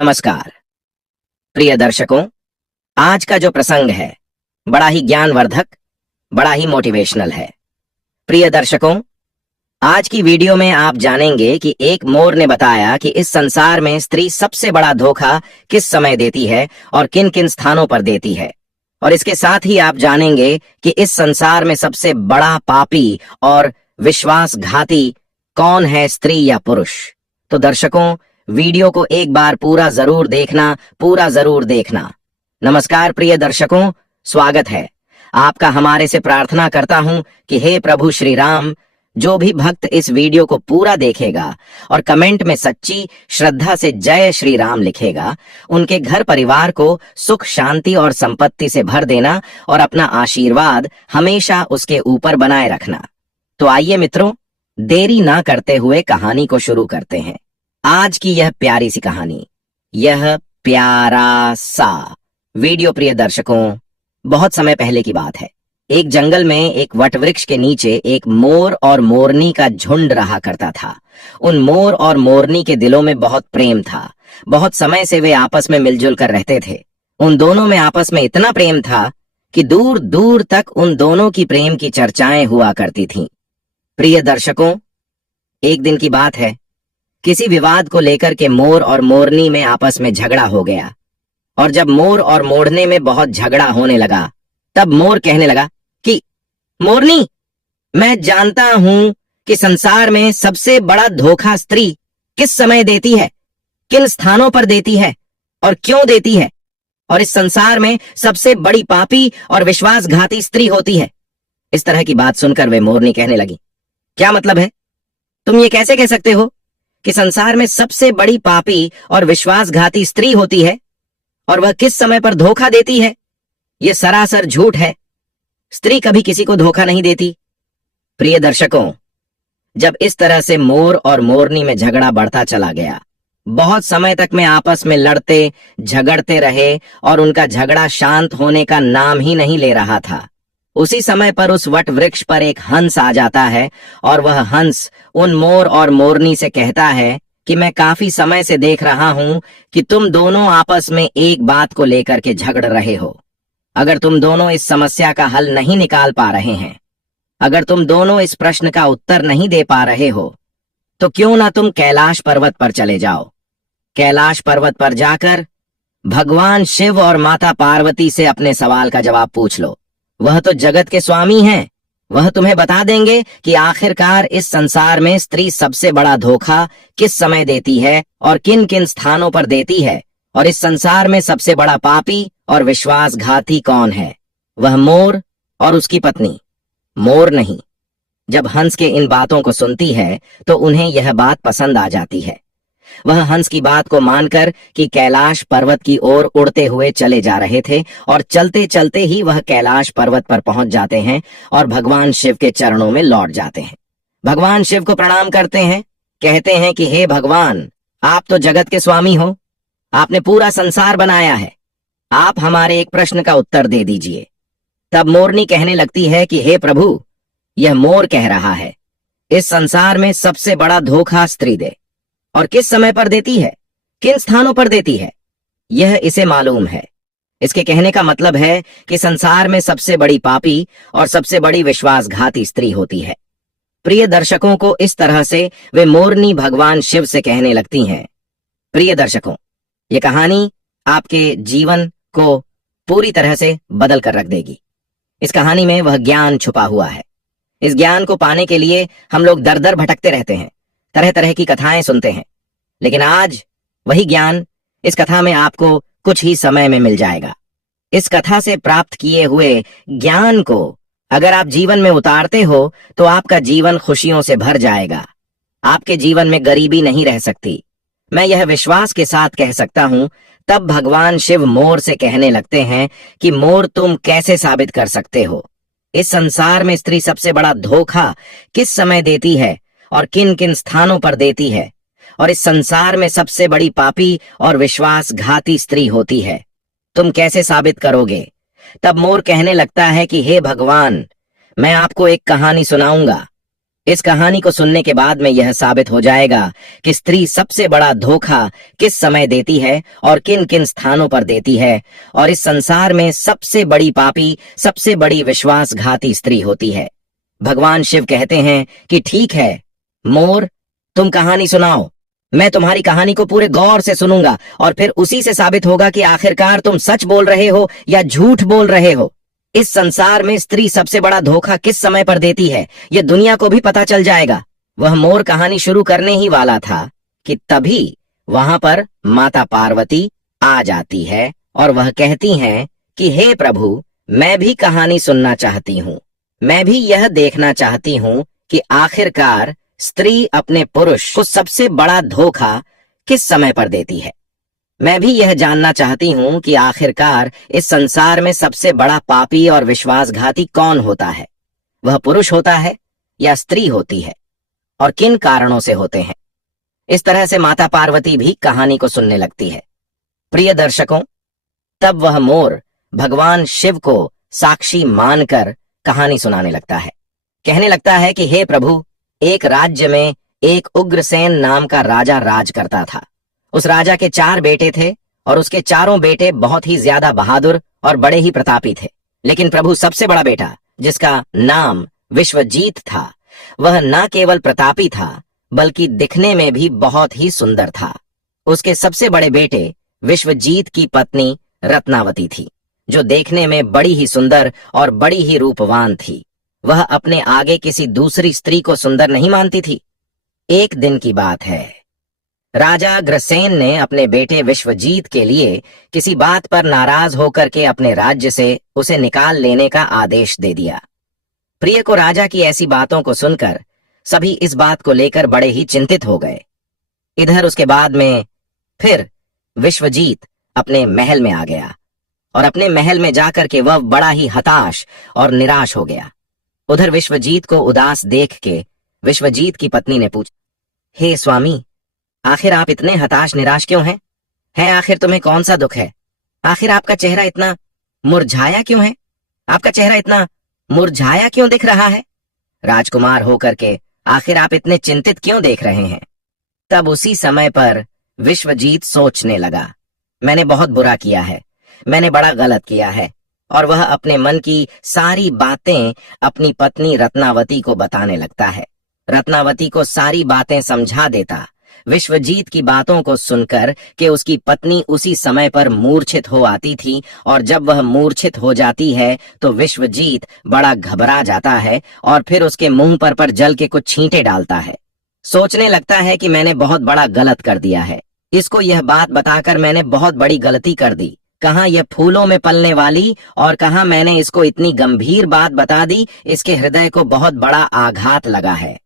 नमस्कार प्रिय दर्शकों। आज का जो प्रसंग है बड़ा ही ज्ञानवर्धक, बड़ा ही मोटिवेशनल है। प्रिय दर्शकों, आज की वीडियो में आप जानेंगे कि एक मोर ने बताया कि इस संसार में स्त्री सबसे बड़ा धोखा किस समय देती है और किन किन स्थानों पर देती है। और इसके साथ ही आप जानेंगे कि इस संसार में सबसे बड़ा पापी और विश्वासघाती कौन है, स्त्री या पुरुष। तो दर्शकों, वीडियो को एक बार पूरा जरूर देखना। नमस्कार प्रिय दर्शकों, स्वागत है आपका। हमारे से प्रार्थना करता हूं कि हे प्रभु श्री राम, जो भी भक्त इस वीडियो को पूरा देखेगा और कमेंट में सच्ची श्रद्धा से जय श्री राम लिखेगा, उनके घर परिवार को सुख, शांति और संपत्ति से भर देना और अपना आशीर्वाद हमेशा उसके ऊपर बनाए रखना। तो आइए मित्रों, देरी ना करते हुए कहानी को शुरू करते हैं। आज की यह प्यारी सी कहानी, यह प्यारा सा वीडियो प्रिय दर्शकों, बहुत समय पहले की बात है। एक जंगल में एक वटवृक्ष के नीचे एक मोर और मोरनी का झुंड रहा करता था। उन मोर और मोरनी के दिलों में बहुत प्रेम था। बहुत समय से वे आपस में मिलजुल कर रहते थे। उन दोनों में आपस में इतना प्रेम था कि दूर दूर तक उन दोनों की प्रेम की चर्चाएं हुआ करती थीं। प्रिय दर्शकों, एक दिन की बात है, किसी विवाद को लेकर के मोर और मोरनी में आपस में झगड़ा हो गया। और जब मोर और मोरने में बहुत झगड़ा होने लगा, तब मोर कहने लगा कि मोरनी, मैं जानता हूं कि संसार में सबसे बड़ा धोखा स्त्री किस समय देती है, किन स्थानों पर देती है और क्यों देती है। और इस संसार में सबसे बड़ी पापी और विश्वासघाती स्त्री होती है। इस तरह की बात सुनकर वे मोरनी कहने लगी, क्या मतलब है? तुम ये कैसे कह सकते हो कि संसार में सबसे बड़ी पापी और विश्वासघाती स्त्री होती है और वह किस समय पर धोखा देती है? यह सरासर झूठ है। स्त्री कभी किसी को धोखा नहीं देती। प्रिय दर्शकों, जब इस तरह से मोर और मोरनी में झगड़ा बढ़ता चला गया, बहुत समय तक में आपस में लड़ते झगड़ते रहे और उनका झगड़ा शांत होने का नाम ही नहीं ले रहा था। उसी समय पर उस वट वृक्ष पर एक हंस आ जाता है और वह हंस उन मोर और मोरनी से कहता है कि मैं काफी समय से देख रहा हूं कि तुम दोनों आपस में एक बात को लेकर के झगड़ रहे हो। अगर तुम दोनों इस समस्या का हल नहीं निकाल पा रहे हैं, अगर तुम दोनों इस प्रश्न का उत्तर नहीं दे पा रहे हो, तो क्यों ना तुम कैलाश पर्वत पर चले जाओ। कैलाश पर्वत पर जाकर भगवान शिव और माता पार्वती से अपने सवाल का जवाब पूछ लो। वह तो जगत के स्वामी हैं। वह तुम्हें बता देंगे कि आखिरकार इस संसार में स्त्री सबसे बड़ा धोखा किस समय देती है और किन किन स्थानों पर देती है। और इस संसार में सबसे बड़ा पापी और विश्वासघाती कौन है? वह मोर और उसकी पत्नी, मोर नहीं। जब हंस के इन बातों को सुनती है तो उन्हें यह बात पसंद आ जाती है। वह हंस की बात को मानकर कि कैलाश पर्वत की ओर उड़ते हुए चले जा रहे थे और चलते चलते ही वह कैलाश पर्वत पर पहुंच जाते हैं और भगवान शिव के चरणों में लौट जाते हैं। भगवान शिव को प्रणाम करते हैं, कहते हैं कि हे भगवान, आप तो जगत के स्वामी हो, आपने पूरा संसार बनाया है, आप हमारे एक प्रश्न का उत्तर दे दीजिए। तब मोरनी कहने लगती है कि हे प्रभु, यह मोर कह रहा है, इस संसार में सबसे बड़ा धोखा स्त्री दे। और किस समय पर देती है, किन स्थानों पर देती है, यह इसे मालूम है। इसके कहने का मतलब है कि संसार में सबसे बड़ी पापी और सबसे बड़ी विश्वासघाती स्त्री होती है। प्रिय दर्शकों को इस तरह से वे मोरनी भगवान शिव से कहने लगती हैं। प्रिय दर्शकों, यह कहानी आपके जीवन को पूरी तरह से बदल कर रख देगी। इस कहानी में वह ज्ञान छुपा हुआ है। इस ज्ञान को पाने के लिए हम लोग दर दर भटकते रहते हैं, तरह तरह की कथाएं सुनते हैं, लेकिन आज वही ज्ञान इस कथा में आपको कुछ ही समय में मिल जाएगा। इस कथा से प्राप्त किए हुए ज्ञान को अगर आप जीवन में उतारते हो तो आपका जीवन खुशियों से भर जाएगा। आपके जीवन में गरीबी नहीं रह सकती। मैं यह विश्वास के साथ कह सकता हूं। तब भगवान शिव मोर से कहने लगते हैं कि मोर, तुम कैसे साबित कर सकते हो इस संसार में स्त्री सबसे बड़ा धोखा किस समय देती है और किन किन स्थानों पर देती है, और इस संसार में सबसे बड़ी पापी और विश्वासघाती स्त्री होती है, तुम कैसे साबित करोगे? तब मोर कहने लगता है कि हे भगवान, मैं आपको एक कहानी सुनाऊंगा। इस कहानी को सुनने के बाद में यह साबित हो जाएगा कि स्त्री सबसे बड़ा धोखा किस समय देती है और किन किन स्थानों पर देती है, और इस संसार में सबसे बड़ी पापी, सबसे बड़ी विश्वासघाती स्त्री होती है। भगवान शिव कहते हैं कि ठीक है मोर, तुम कहानी सुनाओ, मैं तुम्हारी कहानी को पूरे गौर से सुनूंगा और फिर उसी से साबित होगा कि आखिरकार तुम सच बोल रहे हो या झूठ बोल रहे हो। इस संसार में स्त्री सबसे बड़ा धोखा किस समय पर देती है, यह दुनिया को भी पता चल जाएगा। वह मोर कहानी शुरू करने ही वाला था कि तभी वहां पर माता पार्वती आ जाती है और वह कहती हैं कि हे प्रभु, मैं भी कहानी सुनना चाहती हूँ, मैं भी यह देखना चाहती हूँ कि आखिरकार स्त्री अपने पुरुष को सबसे बड़ा धोखा किस समय पर देती है। मैं भी यह जानना चाहती हूं कि आखिरकार इस संसार में सबसे बड़ा पापी और विश्वासघाती कौन होता है, वह पुरुष होता है या स्त्री होती है, और किन कारणों से होते हैं। इस तरह से माता पार्वती भी कहानी को सुनने लगती है। प्रिय दर्शकों, तब वह मोर भगवान शिव को साक्षी मानकर कहानी सुनाने लगता है। कहने लगता है कि हे प्रभु, एक राज्य में एक उग्रसेन नाम का राजा राज करता था। उस राजा के 4 बेटे थे और उसके चारों बेटे बहुत ही ज्यादा बहादुर और बड़े ही प्रतापी थे। लेकिन प्रभु सबसे बड़ा बेटा, जिसका नाम विश्वजीत था, वह न केवल प्रतापी था बल्कि दिखने में भी बहुत ही सुंदर था। उसके सबसे बड़े बेटे विश्वजीत की पत्नी रत्नावती थी, जो देखने में बड़ी ही सुंदर और बड़ी ही रूपवान थी। वह अपने आगे किसी दूसरी स्त्री को सुंदर नहीं मानती थी। एक दिन की बात है, राजा अग्रसेन ने अपने बेटे विश्वजीत के लिए किसी बात पर नाराज होकर के अपने राज्य से उसे निकाल लेने का आदेश दे दिया। प्रिय को राजा की ऐसी बातों को सुनकर सभी इस बात को लेकर बड़े ही चिंतित हो गए। इधर उसके बाद में फिर विश्वजीत अपने महल में आ गया और अपने महल में जाकर के वह बड़ा ही हताश और निराश हो गया। उधर विश्वजीत को उदास देख के विश्वजीत की पत्नी ने पूछा, हे स्वामी, आखिर आप इतने हताश निराश क्यों हैं? आखिर तुम्हें कौन सा दुख है? आखिर आपका चेहरा इतना मुरझाया क्यों है? आपका चेहरा इतना मुरझाया क्यों दिख रहा है? राजकुमार होकर के आखिर आप इतने चिंतित क्यों देख रहे हैं? तब उसी समय पर विश्वजीत सोचने लगा, मैंने बहुत बुरा किया है, मैंने बड़ा गलत किया है, और वह अपने मन की सारी बातें अपनी पत्नी रत्नावती को बताने लगता है। रत्नावती को सारी बातें समझा देता। विश्वजीत की बातों को सुनकर कि उसकी पत्नी उसी समय पर मूर्छित हो आती थी, और जब वह मूर्छित हो जाती है तो विश्वजीत बड़ा घबरा जाता है और फिर उसके मुंह पर जल के कुछ छींटे डालता है। सोचने लगता है कि मैंने बहुत बड़ा गलत कर दिया है, इसको यह बात बताकर मैंने बहुत बड़ी गलती कर दी। कहाँ यह फूलों में पलने वाली और कहाँ मैंने इसको इतनी गंभीर बात बता दी, इसके हृदय को बहुत बड़ा आघात लगा है।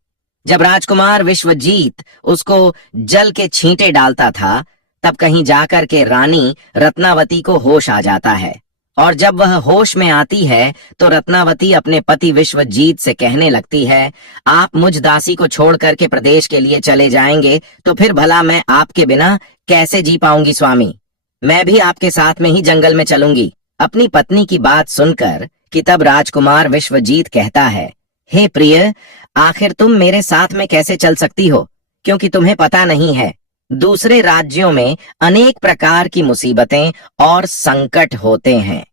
जब राजकुमार विश्वजीत उसको जल के छींटे डालता था, तब कहीं जाकर के रानी रत्नावती को होश आ जाता है, और जब वह होश में आती है तो रत्नावती अपने पति विश्वजीत से कहने लगती है, आप मुझ दासी को छोड़ करके प्रदेश के लिए चले जाएंगे तो फिर भला मैं आपके बिना कैसे जी पाऊंगी स्वामी? मैं भी आपके साथ में ही जंगल में चलूंगी। अपनी पत्नी की बात सुनकर कि तब राजकुमार विश्वजीत कहता है, हे प्रिय, आखिर तुम मेरे साथ में कैसे चल सकती हो? क्योंकि तुम्हें पता नहीं है, दूसरे राज्यों में अनेक प्रकार की मुसीबतें और संकट होते हैं।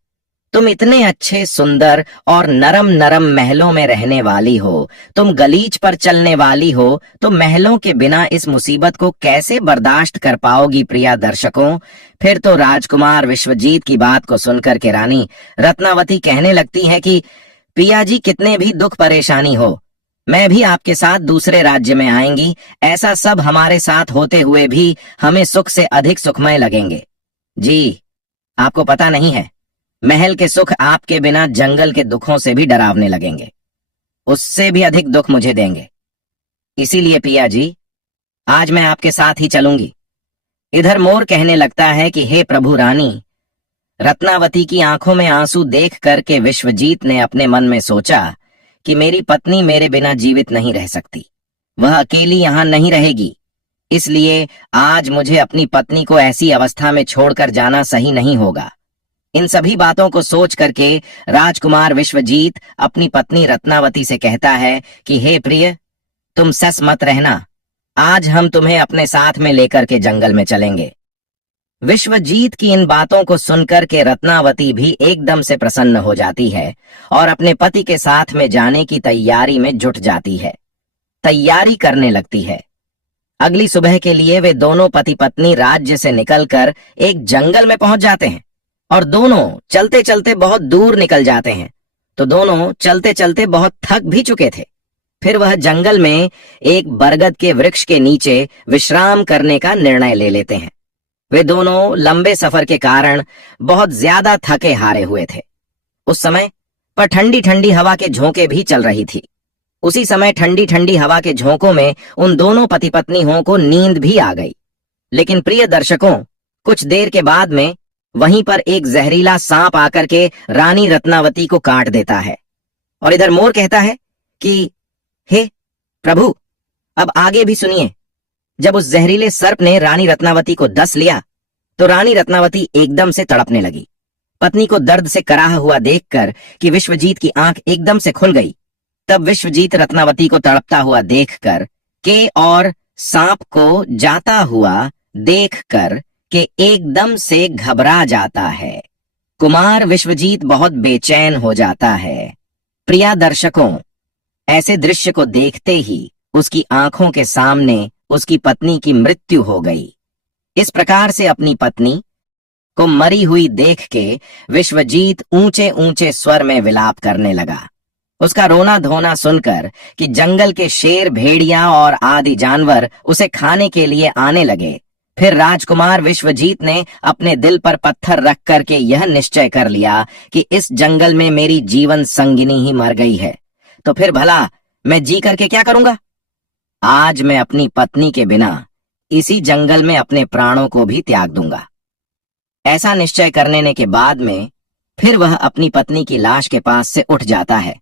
तुम इतने अच्छे, सुंदर और नरम नरम महलों में रहने वाली हो, तुम गलीच पर चलने वाली हो, तो महलों के बिना इस मुसीबत को कैसे बर्दाश्त कर पाओगी प्रिया दर्शकों? फिर तो राजकुमार विश्वजीत की बात को सुनकर के रानी रत्नावती कहने लगती है कि पिया जी, कितने भी दुख परेशानी हो, मैं भी आपके साथ दूसरे राज्य में आएंगी। ऐसा सब हमारे साथ होते हुए भी हमें सुख से अधिक सुखमय लगेंगे। जी, आपको पता नहीं है, महल के सुख आपके बिना जंगल के दुखों से भी डरावने लगेंगे, उससे भी अधिक दुख मुझे देंगे। इसीलिए पिया जी, आज मैं आपके साथ ही चलूंगी। इधर मोर कहने लगता है कि हे प्रभु रानी, रत्नावती की आंखों में आंसू देख करके विश्वजीत ने अपने मन में सोचा कि मेरी पत्नी मेरे बिना जीवित नहीं रह सकती, वह अकेली यहां नहीं रहेगी, इसलिए आज मुझे अपनी पत्नी को ऐसी अवस्था में छोड़कर जाना सही नहीं होगा। इन सभी बातों को सोच करके राजकुमार विश्वजीत अपनी पत्नी रत्नावती से कहता है कि हे प्रिय, तुम सस मत रहना, आज हम तुम्हें अपने साथ में लेकर के जंगल में चलेंगे। विश्वजीत की इन बातों को सुनकर के रत्नावती भी एकदम से प्रसन्न हो जाती है और अपने पति के साथ में जाने की तैयारी में जुट जाती है, तैयारी करने लगती है। अगली सुबह के लिए वे दोनों पति पत्नी राज्य से निकलकर एक जंगल में पहुंच जाते हैं और दोनों चलते चलते बहुत दूर निकल जाते हैं। तो दोनों चलते चलते बहुत थक भी चुके थे। फिर वह जंगल में एक बरगद के वृक्ष के नीचे विश्राम करने का निर्णय ले लेते हैं। वे दोनों लंबे सफर के कारण बहुत ज्यादा थके हारे हुए थे। उस समय पर ठंडी ठंडी हवा के झोंके भी चल रही थी। उसी समय ठंडी ठंडी हवा के झोंकों में उन दोनों पति पत्नियों को नींद भी आ गई। लेकिन प्रिय दर्शकों, कुछ देर के बाद में वहीं पर एक जहरीला सांप आकर के रानी रत्नावती को काट देता है। और इधर मोर कहता है कि हे प्रभु, अब आगे भी सुनिए। जब उस जहरीले सर्प ने रानी रत्नावती को डस लिया तो रानी रत्नावती एकदम से तड़पने लगी। पत्नी को दर्द से कराह हुआ देखकर कि विश्वजीत की आंख एकदम से खुल गई, तब विश्वजीत रत्नावती को तड़पता हुआ देखकर के और सांप को जाता हुआ देखकर के एकदम से घबरा जाता है। कुमार विश्वजीत बहुत बेचैन हो जाता है। प्रिया दर्शकों, ऐसे दृश्य को देखते ही उसकी आंखों के सामने उसकी पत्नी की मृत्यु हो गई। इस प्रकार से अपनी पत्नी को मरी हुई देख के विश्वजीत ऊंचे ऊंचे स्वर में विलाप करने लगा। उसका रोना धोना सुनकर कि जंगल के शेर, भेड़िया और आदि जानवर उसे खाने के लिए आने लगे, फिर राजकुमार विश्वजीत ने अपने दिल पर पत्थर रख करके यह निश्चय कर लिया कि इस जंगल में मेरी जीवन संगिनी ही मर गई है, तो फिर भला मैं जी करके क्या करूंगा। आज मैं अपनी पत्नी के बिना इसी जंगल में अपने प्राणों को भी त्याग दूंगा। ऐसा निश्चय करने के बाद में फिर वह अपनी पत्नी की लाश के पास से उठ जाता है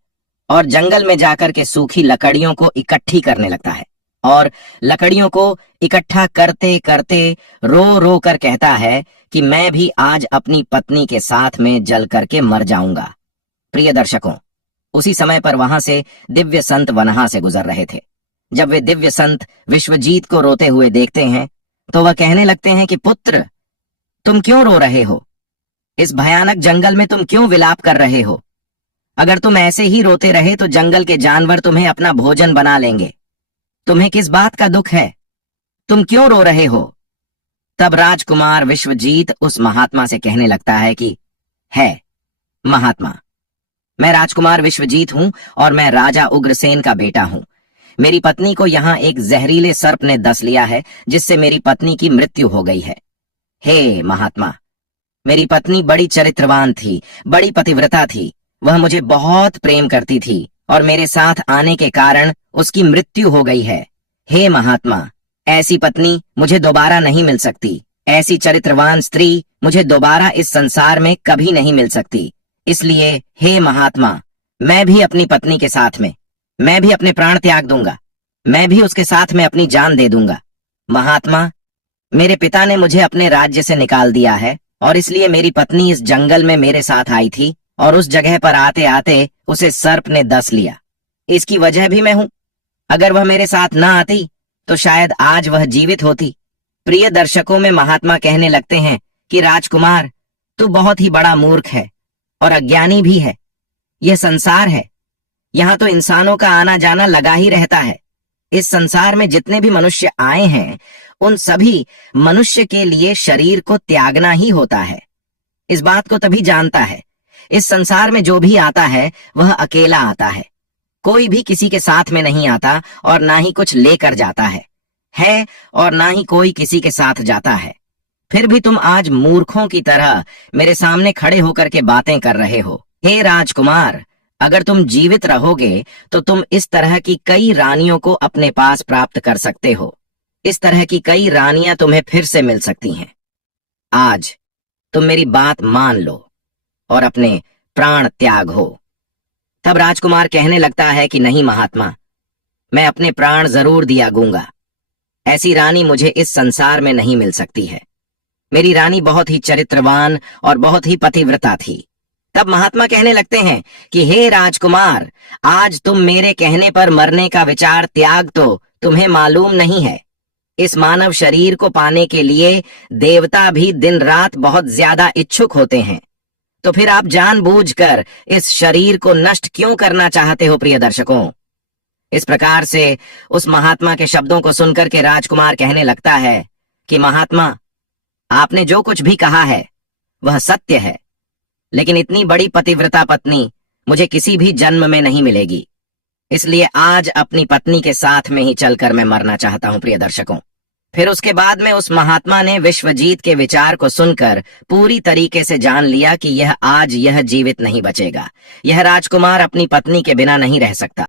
और जंगल में जाकर के सूखी लकड़ियों को इकट्ठी करने लगता है और लकड़ियों को इकट्ठा करते करते रो रो कर कहता है कि मैं भी आज अपनी पत्नी के साथ में जल करके मर जाऊंगा। प्रिय दर्शकों, उसी समय पर वहां से दिव्य संत वनहा से गुजर रहे थे। जब वे दिव्य संत विश्वजीत को रोते हुए देखते हैं तो वह कहने लगते हैं कि पुत्र, तुम क्यों रो रहे हो? इस भयानक जंगल में तुम क्यों विलाप कर रहे हो? अगर तुम ऐसे ही रोते रहे तो जंगल के जानवर तुम्हें अपना भोजन बना लेंगे। तुम्हें किस बात का दुख है? तुम क्यों रो रहे हो? तब राजकुमार विश्वजीत उस महात्मा से कहने लगता है कि है महात्मा, मैं राजकुमार विश्वजीत हूं और मैं राजा उग्रसेन का बेटा हूं। मेरी पत्नी को यहाँ एक जहरीले सर्प ने डस लिया है, जिससे मेरी पत्नी की मृत्यु हो गई है। हे महात्मा, मेरी पत्नी बड़ी चरित्रवान थी, बड़ी पतिव्रता थी। वह मुझे बहुत प्रेम करती थी और मेरे साथ आने के कारण उसकी मृत्यु हो गई है। हे महात्मा, ऐसी पत्नी मुझे दोबारा नहीं मिल सकती। ऐसी चरित्रवान स्त्री मुझे दोबारा इस संसार में कभी नहीं मिल सकती। इसलिए हे महात्मा, मैं भी अपनी पत्नी के साथ में, मैं भी अपने प्राण त्याग दूंगा। मैं भी उसके साथ में अपनी जान दे दूंगा। महात्मा, मेरे पिता ने मुझे अपने राज्य से निकाल दिया है और इसलिए मेरी पत्नी इस जंगल में मेरे साथ आई थी और उस जगह पर आते आते उसे सर्प ने डस लिया। इसकी वजह भी मैं हूं। अगर वह मेरे साथ ना आती तो शायद आज वह जीवित होती। प्रिय दर्शकों में महात्मा कहने लगते हैं कि राजकुमार, तू बहुत ही बड़ा मूर्ख है और अज्ञानी भी है। यह संसार है, यहाँ तो इंसानों का आना जाना लगा ही रहता है। इस संसार में जितने भी मनुष्य आए हैं उन सभी मनुष्य के लिए शरीर को त्यागना ही होता है। इस बात को तभी जानता है। इस संसार में जो भी आता है वह अकेला आता है। कोई भी किसी के साथ में नहीं आता और ना ही कुछ लेकर जाता है और ना ही कोई किसी के साथ जाता है। फिर भी तुम आज मूर्खों की तरह मेरे सामने खड़े होकर के बातें कर रहे हो। हे राजकुमार, अगर तुम जीवित रहोगे तो तुम इस तरह की कई रानियों को अपने पास प्राप्त कर सकते हो। इस तरह की कई रानियां तुम्हें फिर से मिल सकती हैं। आज तुम मेरी बात मान लो और अपने प्राण त्याग हो। तब राजकुमार कहने लगता है कि नहीं महात्मा, मैं अपने प्राण जरूर त्यागूंगा। ऐसी रानी मुझे इस संसार में नहीं मिल सकती है। मेरी रानी बहुत ही चरित्रवान और बहुत ही पतिव्रता थी। तब महात्मा कहने लगते हैं कि हे राजकुमार, आज तुम मेरे कहने पर मरने का विचार त्याग दो, तुम्हें मालूम नहीं है, इस मानव शरीर को पाने के लिए देवता भी दिन रात बहुत ज्यादा इच्छुक होते हैं। तो फिर आप जानबूझकर इस शरीर को नष्ट क्यों करना चाहते हो प्रिय दर्शकों? इस प्रकार से उस महात्मा के शब्दों को सुनकर के राजकुमार कहने लगता है कि महात्मा, आपने जो कुछ भी कहा है वह सत्य है, लेकिन इतनी बड़ी पतिव्रता पत्नी मुझे किसी भी जन्म में नहीं मिलेगी, इसलिए आज अपनी पत्नी के साथ में ही चलकर मैं मरना चाहता हूं प्रिय दर्शकों। फिर उसके बाद में उस महात्मा ने विश्वजीत के विचार को सुनकर पूरी तरीके से जान लिया कि यह जीवित नहीं बचेगा, यह राजकुमार अपनी पत्नी के बिना नहीं रह सकता।